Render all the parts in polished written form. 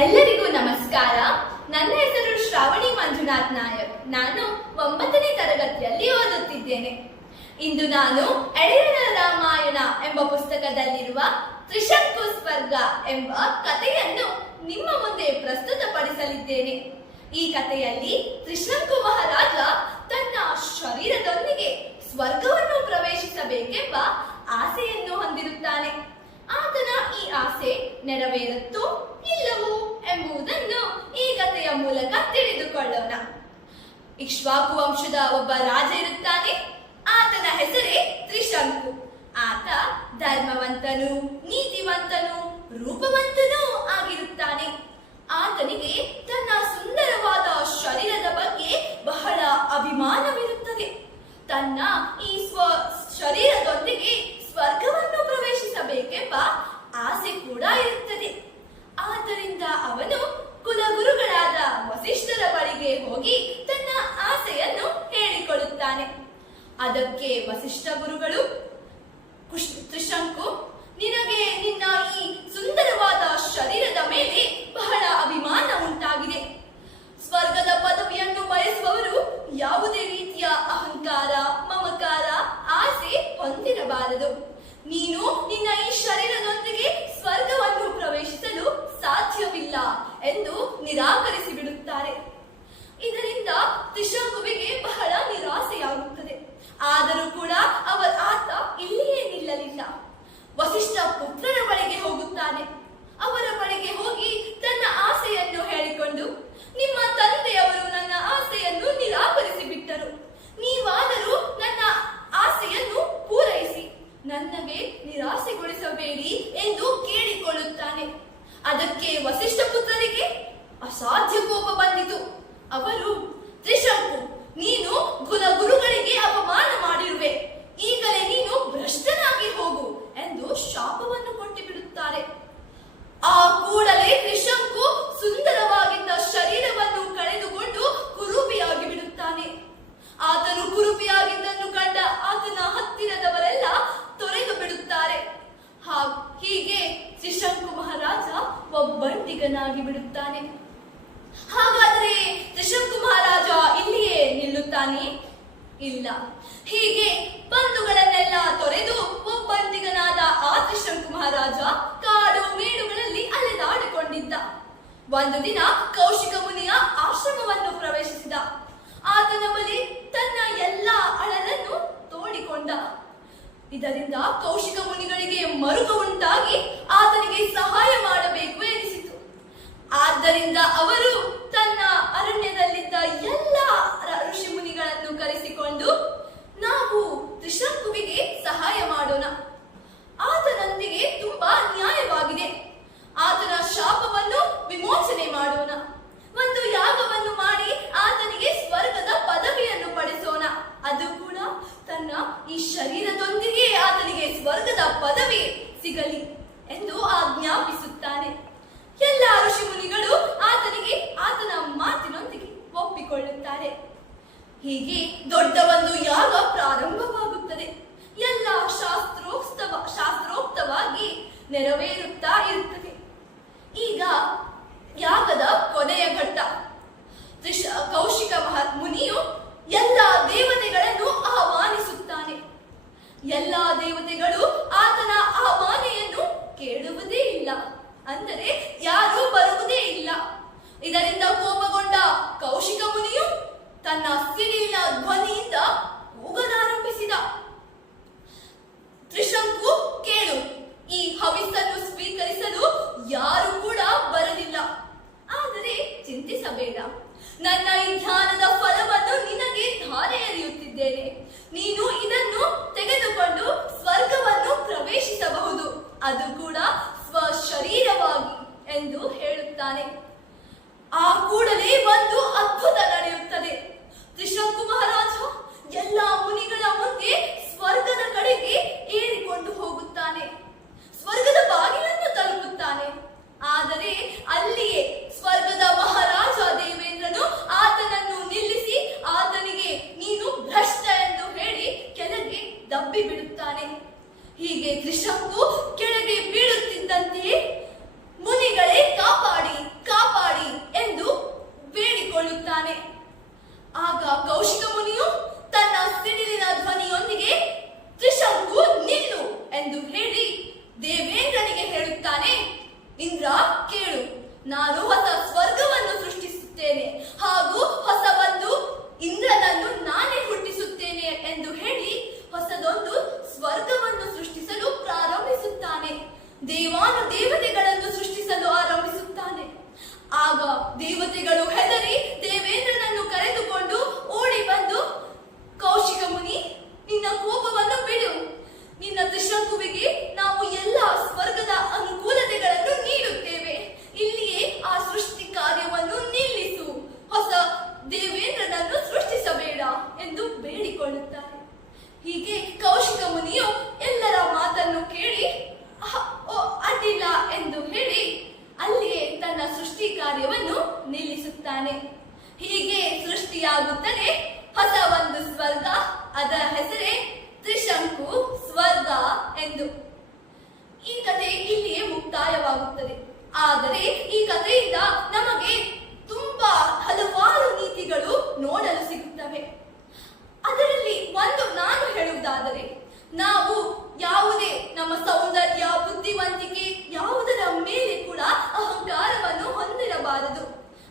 ಎಲ್ಲರಿಗೂ ನಮಸ್ಕಾರ. ನನ್ನ ಹೆಸರು ಶ್ರಾವಣಿ ಮಂಜುನಾಥ್ ನಾಯಕ್. ನಾನು 9ನೇ ತರಗತಿಯಲ್ಲಿ ಓದುತ್ತಿದ್ದೇನೆ. ಇಂದು ನಾನು ಎಡೆಯನ ರಾಮಾಯಣ ಎಂಬ ಪುಸ್ತಕದಲ್ಲಿರುವ ತ್ರಿಶಂಕು ಸ್ವರ್ಗ ಎಂಬ ಕಥೆಯನ್ನು ನಿಮ್ಮ ಮುಂದೆ ಪ್ರಸ್ತುತಪಡಿಸಲಿದ್ದೇನೆ. ಈ ಕಥೆಯಲ್ಲಿ ತ್ರಿಶಂಕು ಮಹಾರಾಜ ತನ್ನ ಶರೀರದೊಂದಿಗೆ ಸ್ವರ್ಗವನ್ನು ಪ್ರವೇಶಿಸಬೇಕೆಂಬ ಆಸೆಯನ್ನು ಹೊಂದಿರುತ್ತಾನೆ. ಆತನ ಈ ಆಸೆ ನೆರವೇರುತ್ತೋ ಇಲ್ಲವೋ ಎಂಬುದನ್ನು ಈ ಕಥೆಯ ಮೂಲಕ ತಿಳಿದುಕೊಳ್ಳೋಣ. ಇಕ್ಷ್ವಾಕು ವಂಶದ ಒಬ್ಬ ರಾಜ ಇರುತ್ತಾನೆ. ಆತನ ಹೆಸರೇ ತ್ರಿಶಂಕು. ಆತ ಧರ್ಮವಂತನು, ನೀತಿವಂತನು, ರೂಪವಂತನೂ ಆಗಿರುತ್ತಾನೆ. ಆತನಿಗೆ ತನ್ನ ಸುಂದರವಾದ ಶರೀರದ ಬಗ್ಗೆ ಬಹಳ ಅಭಿಮಾನವಿರುತ್ತದೆ. ತನ್ನ ಈ ಶರೀರದೊಂದಿಗೆ ಸ್ವರ್ಗವನ್ನು ಪ್ರವೇಶಿಸಬೇಕೆಂಬ ಆಸೆ ಕೂಡ ಇರುತ್ತದೆ. ಆದ್ದರಿಂದ ಅವನು ಕುಲಗುರುಗಳಾದ ವಸಿಷ್ಠರ ಬಳಿಗೆ ಹೋಗಿ ತನ್ನ ಆಸೆಯನ್ನು ಹೇಳಿಕೊಳ್ಳುತ್ತಾನೆ. ಅದಕ್ಕೆ ವಸಿಷ್ಠ ಗುರುಗಳು, ತ್ರಿಶಂಕು, ನಿನಗೆ ನಿನ್ನ ಈ ಸುಂದರವಾದ ಶರೀರದ ಮೇಲೆ ಬಹಳ ಅಭಿಮಾನ ಉಂಟಾಗಿದೆ. ಸ್ವರ್ಗದ ಪದವಿಯನ್ನು ಬಯಸುವವರು ಯಾವುದೇ ರೀತಿಯ ಅಹಂಕಾರ, ಮಮಕಾರ, ಆಸೆ ಹೊಂದಿರಬಾರದು. ನೀನು ನಿನ್ನ ಈ ಶರೀರದೊಂದಿಗೆ ಸ್ವರ್ಗವನ್ನು ಪ್ರವೇಶಿಸಲು ಸಾಧ್ಯವಿಲ್ಲ ಎಂದು ನಿರಾಕರಿಸಿ ಬಿಡುತ್ತಾರೆ. ಇದರಿಂದ ತ್ರಿಶಂಕುವಿಗೆ ಬಹಳ ನಿರಾಸೆಯಾಗುತ್ತದೆ. ಆದರೂ ಕೂಡ ಆತ ಇಲ್ಲಿಯೇ ನಿಲ್ಲಲಿಲ್ಲ. ವಸಿಷ್ಠ ಪುತ್ರರ ಬಳಿಗೆ ಹೋಗುತ್ತಾನೆ. ಅವರ ಬಳಿಗೆ ಹೋಗಿ ತನ್ನ ಆಸೆಯನ್ನು ಹೇಳಿಕೊಂಡು, ನಿಮ್ಮ ತಂದೆಯವರು ನನ್ನ ಆಸೆಯನ್ನು ನಿರಾಕರಿಸಿ ಬಿಟ್ಟರು. ನೀವಾದರೂ ನನ್ನ ಆಸೆಯನ್ನು ಪೂರೈಸಿ, ನನಗೆ ನಿರಾಸೆಗೊಳಿಸಬೇಡಿ ಎಂದು ಕೇಳಿಕೊಳ್ಳುತ್ತಾನೆ. ಅದಕ್ಕೆ ವಸಿಷ್ಠ ಪುತ್ರರಿಗೆ ಅಸಾಧ್ಯ ಕೋಪ ಬಂದಿತು. ಅವರು, ತ್ರಿಶಂಕು, ನೀನು ಕುಲಗುರುಗಳಿಗೆ ಅಪಮಾನ ಮಾಡಿರುವೆ. ಈಗಲೇ ನೀನು ಭ್ರಷ್ಟನಾಗಿ ಹೋಗು ಎಂದು ಶಾಪವನ್ನು ಕೊಟ್ಟು ಬಿಡುತ್ತಾರೆ. ಆ ಕೂಡಲೇ ತ್ರಿಶಂಕು ಸುಂದರವಾಗಿದ್ದ ಶರೀರವನ್ನು ಕಳೆದುಕೊಂಡು ಕುರೂಪಿಯಾಗಿ ಬಿಡುತ್ತಾನೆ. ಆತನು ಕುರೂಪಿಯಾಗಿದ್ದನ್ನು ಕಂಡ ಆತನ ಹತ್ತಿರದವರೆಲ್ಲ ತೊರೆದು ಬಿಡುತ್ತಾರೆ. ಹೀಗೆ ತ್ರಿಶಂಕು ಮಹಾರಾಜ ಒಬ್ಬಂಟಿಗನಾಗಿ ಬಿಡುತ್ತಾನೆ. ಹಾಗಾದರೆ ತ್ರಿಶಂಕು ಮಹಾರಾಜ ಇಲ್ಲಿಯೇ ನಿಲ್ಲುತ್ತಾನೆ? ಇಲ್ಲ. ಹೀಗೆ ಬಂಧುಗಳನ್ನೆಲ್ಲ ತೊರೆದು ಒಬ್ಬಂಟಿಗನಾದ ಆ ತ್ರಿಶಂಕು ಮಹಾರಾಜ ಕಾಡು ಮೇಡುಗಳಲ್ಲಿ ಅಲೆದಾಡಿಕೊಂಡಿದ್ದ. ಒಂದು ದಿನ ಕೌಶಿಕ ಮುನಿಯ ಆಶ್ರಮವನ್ನು ಪ್ರವೇಶಿಸಿದ. ಆತನ ಬಳಿ ತನ್ನ ಎಲ್ಲ ಅಳಲನ್ನು ತೋಡಿಕೊಂಡ. ಇದರಿಂದ ಕೌಶಿಕ ಮುನಿಗಳಿಗೆ ಮರುಕ ಉಂಟಾಗಿ ಆತನಿಗೆ ಸಹಾಯ ಮಾಡಬೇಕು ಎನಿಸಿತು. ಆದ್ದರಿಂದ ಅವರು ತನ್ನ ಅರಣ್ಯದಲ್ಲಿದ್ದ ಎಲ್ಲ ಋಷಿ ಮುನಿಗಳನ್ನು ಕರೆಸಿಕೊಂಡು, ನಾವು ತ್ರಿಶಂಕುವಿಗೆ ಸಹಾಯ ಮಾಡೋಣ. ಆತನೊಂದಿಗೆ ತುಂಬಾ ನ್ಯಾಯವಾಗಿದೆ. ಆತನ ಶಾಪವನ್ನು ವಿಮೋಚನೆ ಮಾಡೋಣ. ಒಂದು ಯಾಗವನ್ನು ಮಾಡಿ ಆತನಿಗೆ ಸ್ವರ್ಗದ ಪದವಿಯನ್ನು ಪಡಿಸೋಣ. ಅದು ಕೂಡ ತನ್ನ ಈ ಶರೀರದೊಂದಿಗೆ ಆತನಿಗೆ ಸ್ವರ್ಗದ ಪದವಿ ಸಿಗಲಿ ಎಂದು ಆಜ್ಞಾಪಿಸುತ್ತಾನೆ. ಎಲ್ಲ ಋಷಿ ಮುನಿಗಳು ಆತನ ಮಾತಿನೊಂದಿಗೆ ಒಪ್ಪಿಕೊಳ್ಳುತ್ತಾರೆ. ಹೀಗೆ ದೊಡ್ಡ ಒಂದು ಯಾಗ ಪ್ರಾರಂಭವಾಗುತ್ತದೆ. ಎಲ್ಲ ಶಾಸ್ತ್ರೋಕ್ತವಾಗಿ ನೆರವೇರುತ್ತಾ ಇರುತ್ತದೆ. ಈಗ ಯಾಗದ ಕೊನೆಯ ಘಟ್ಟ. ಕೌಶಿಕ ಮುನಿಯು ಎಲ್ಲ ದೇವತೆಗಳನ್ನು ಆಹ್ವಾನಿಸುತ್ತಾನೆ. ಎಲ್ಲ ದೇವತೆಗಳು ಆತನ ಆಹ್ವಾನೆಯನ್ನು ಕೇಳುವುದೇ ಇಲ್ಲ, ಅಂದರೆ ಯಾರೂ ಬರುವುದೇ ಇಲ್ಲ. ಇದರಿಂದ ಕೋಪಗೊಂಡ ಕೌಶಿಕ ಮುನಿಯು ತನ್ನ ಸಿಡಿಲಿನ ಧ್ವನಿಯಿಂದ ಕೂಗಲಾರಂಭಿಸಿದ, ತ್ರಿಶಂಕು, ಕೇಳು, ಈ ಹವಿಸ್ಸನ್ನು ಸ್ವೀಕರಿಸಲು ಯಾರು ಕೂಡ ಬರಲಿಲ್ಲ. ಆದರೆ ಚಿಂತಿಸಬೇಡ, ನನ್ನ ಈ ಧ್ಯಾನದ ಫಲವನ್ನು ನಿನಗೆ ಧಾರೆ ಎರೆಯುತ್ತಿದ್ದೇನೆ. ನೀನು ಇದನ್ನು ತೆಗೆದುಕೊಂಡು ಸ್ವರ್ಗವನ್ನು ಪ್ರವೇಶಿಸಬಹುದು, ಅದು ಕೂಡ ಸ್ವಶರೀರವಾಗಿ ಇಂದ್ರ ಕೇಳು, ನಾನು ಹೊಸ ಸ್ವರ್ಗವನ್ನು ಸೃಷ್ಟಿಸುತ್ತೇನೆ ಹಾಗೂ ಹೊಸ ಒಂದು ಇಂದ್ರನನ್ನು ನಾನೇ ಹುಟ್ಟಿಸುತ್ತೇನೆ ಎಂದು ಹೇಳಿ ಹೊಸದೊಂದು ಸ್ವರ್ಗವನ್ನು ಸೃಷ್ಟಿಸಲು ಪ್ರಾರಂಭಿಸುತ್ತಾನೆ. ದೇವಾನು ದೇವತೆಗಳನ್ನು ಸೃಷ್ಟಿಸಲು ಆರಂಭಿಸುತ್ತಾನೆ. ಆಗ ದೇವತೆಗಳು ಹೆದರಿ ದೇವೇಂದ್ರನನ್ನು ಕರೆದುಕೊಂಡು ಓಡಿ ಬಂದು, ಕೌಶಿಕ ಮುನಿ, ನಿನ್ನ ಕೋಪವನ್ನು ಬಿಡು. ನಿನ್ನ ತ್ರಿಶಂಕುವಿಗೆ ನಾವು ಎಲ್ಲ ಸ್ವರ್ಗದ ಅನುಕೂಲತೆಗಳನ್ನು ನೀಡುತ್ತೇವೆ. ಇಲ್ಲಿಯೇ ಆ ಸೃಷ್ಟಿ ಕಾರ್ಯವನ್ನು ನಿಲ್ಲಿಸು. ಹೊಸ ದೇವೇಂದ್ರನನ್ನು ಸೃಷ್ಟಿಸಬೇಡ ಎಂದು ಬೇಡಿಕೊಳ್ಳುತ್ತಾರೆ. ಹೀಗೆ ಕೌಶಿಕ ಮುನಿಯು ಎಲ್ಲರ ಮಾತನ್ನು ಕೇಳಿ ಅಡ್ಡಿಲ್ಲ ಎಂದು ಹೇಳಿ ಅಲ್ಲಿಯೇ ತನ್ನ ಸೃಷ್ಟಿ ಕಾರ್ಯವನ್ನು ನಿಲ್ಲಿಸುತ್ತಾನೆ. ಹೀಗೆ ಸೃಷ್ಟಿಯಾಗುತ್ತದೆ ಹೊಸ ಒಂದು ಸ್ವರ್ಗ. ಅದರ ಹೆಸರೇ ತ್ರಿಶಂಕು ಸ್ವರ್ಗ ಎಂದು. ಈ ಕಥೆ ಇಲ್ಲಿಯೇ ಮುಕ್ತಾಯವಾಗುತ್ತದೆ. ಆದರೆ ಈ ಕಥೆಯಿಂದ ನಮಗೆ ತುಂಬಾ ಹಲವಾರು ನೀತಿಗಳು ನೋಡಲು ಸಿಗುತ್ತವೆ. ಅದರಲ್ಲಿ ಒಂದು ನಾನು ಹೇಳುವುದಾದರೆ, ನಾವು ಯಾವುದೇ ನಮ್ಮ ಸೌಂದರ್ಯ, ಬುದ್ಧಿವಂತಿಕೆ ಯಾವುದರ ಮೇಲೆ ಕೂಡ ಅಹಂಕಾರವನ್ನು ಹೊಂದಿರಬಾರದು.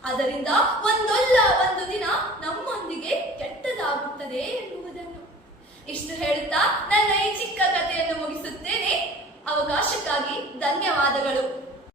ಅದರಿಂದ ಒಂದಲ್ಲ ಒಂದು ದಿನ ನಮ್ಮೊಂದಿಗೆ ಕೆಟ್ಟದಾಗುತ್ತದೆ ಎನ್ನುವುದನ್ನು ಇಷ್ಟು ಹೇಳುತ್ತಾ ನನ್ನ ಈ ಚಿಕ್ಕ ಕಥೆಯನ್ನು ಮುಗಿಸುತ್ತೇನೆ. ಅವಕಾಶಕ್ಕಾಗಿ ಧನ್ಯವಾದಗಳು.